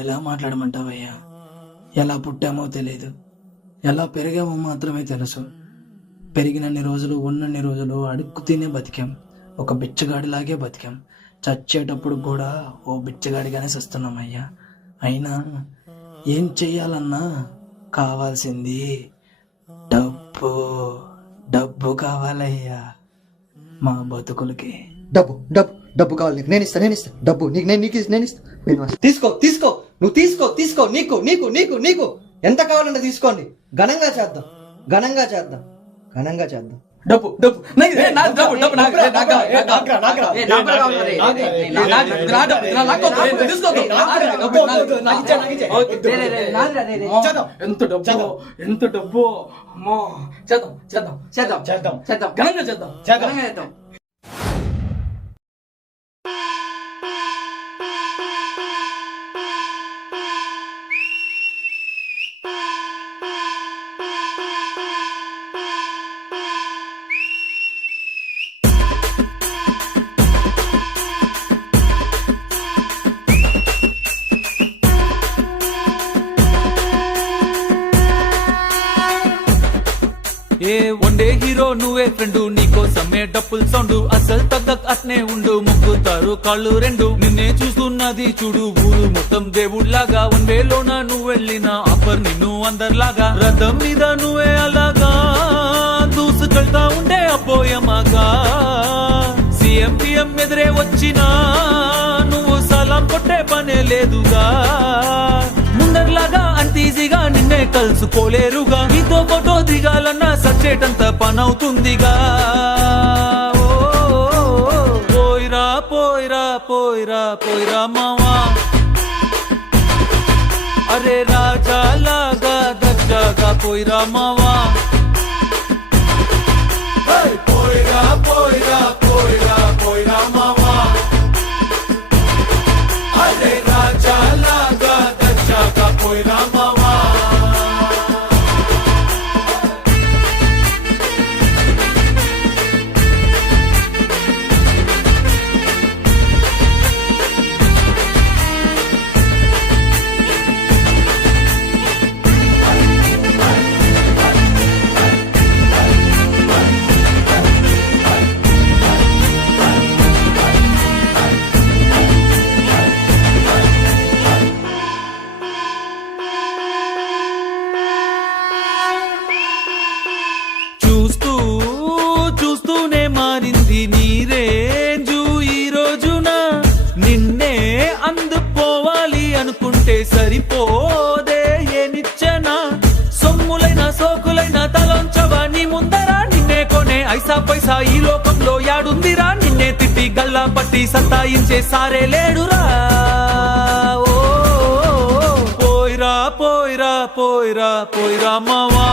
ఎలా మాట్లాడమంటావయ్యా? ఎలా పుట్టామో తెలియదు, ఎలా పెరిగామో మాత్రమే తెలుసు. పెరిగినన్ని రోజులు ఉన్నన్ని రోజులు అడుక్కు తినే బతికాం, ఒక బిచ్చగాడిలాగే బతికాం. చచ్చేటప్పుడు కూడా ఓ బిచ్చగాడిగానే చస్తున్నామయ్యా. అయినా ఏం చెయ్యాలన్నా కావాల్సింది డబ్బు. డబ్బు కావాలయ్యా మా బతుకులకి. డబ్బు డబ్బు డబ్బు కావాలి నీకు, నేను ఇస్తా డబ్బు నీకు, నేను ఇస్తా. తీసుకో నువ్వు తీసుకో. నీకు ఎంత కావాలంటే తీసుకోండి. ఘనంగా చేద్దాం. డబ్బు డబ్బు ఎంత డబ్బు అమ్మో. చేద్దాం ఘనంగా చేద్దాం. ఏ వన్డే హీరో నువ్వే ఫ్రెండు, నీకోసమే డప్పుల్ సౌండ్ అసలు తగ్గక్ అట్నే ఉండు. ముగ్గుతారు కాళ్ళు రెండు, నిన్నే చూస్తున్నది చూడు ఊరు మొత్తం దేవుళ్లాగా. వన్ వేలోన నువ్వు వెళ్ళిన ఆఫర్ నిన్ను అందరిలాగా. రథం మీద నువ్వే అలాగా దూసుకెళ్తా ఉండే అపోయమాగా. సీఎం పిఎం ఎదురే వచ్చినా నువ్వు సలాం కొట్టే పనే లేదుగా. ముందర్లాగా అంత ఈజీగా నిన్నే కలుసుకోలేరుగా. నీతో ఫోటో దిగాలన్నా సచ్చేటంత పనవుతుందిగా. పోయిరా మావా, అరే రాజా లాగా దర్జాగా పోయిరా మావా. పోయిరా మావా, అరే రాజా లాగా దర్జాగా పోయిరా మావా. చూస్తూనే మారింది నీ రేంజు ఈ రోజున. నిన్నే అందుకోవాలి అనుకుంటే సరిపోదే ఏ నిచ్చెన. సొమ్ములైన సోకులైన తలంచవా నీ ముందరా. నిన్నే కొనే ఐసా పైసా ఈ లోకంలో యాడుందిరా. నిన్నే తిట్టి గల్లా పట్టి సత్తాయించే సారే లేడురా. పోయిరా మావా,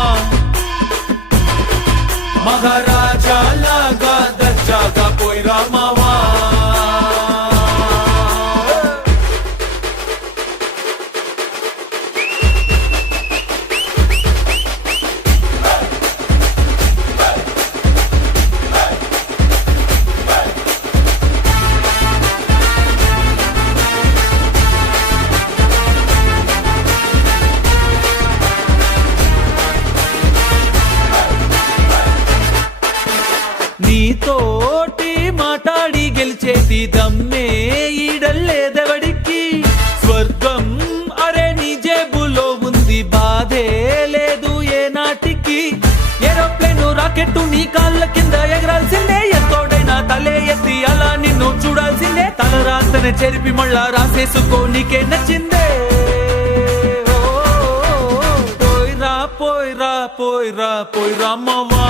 మహారాజా లాగా దర్జాగా పోయిరా మావా. నీతోటి మాట్లాడి గెలిచేది దమ్మే ఈడల్లేదెవడికి. స్వర్గం అరే నీ జేబులో ఉంది, బాధే లేదు ఏ నాటికి. ఏరోప్లేన్ రాకెట్టు నీ కాళ్ళ కింద ఎగరాల్సిందే. ఎంతోడైనా తలే ఎత్తి అలా నిన్ను చూడాల్సిందే. తలరాతనే చెరిపి మళ్ళా రాసేసుకో నీకే నచ్చిందే. పోయిరా మావా,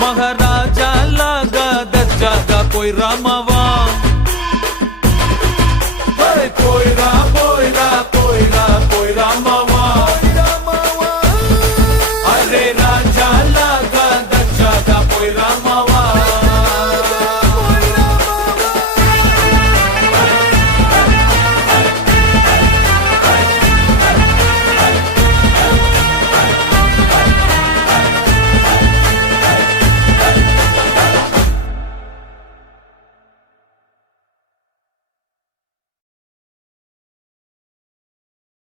మహారాజా లాగా దర్జాగా పోయిరా మావా.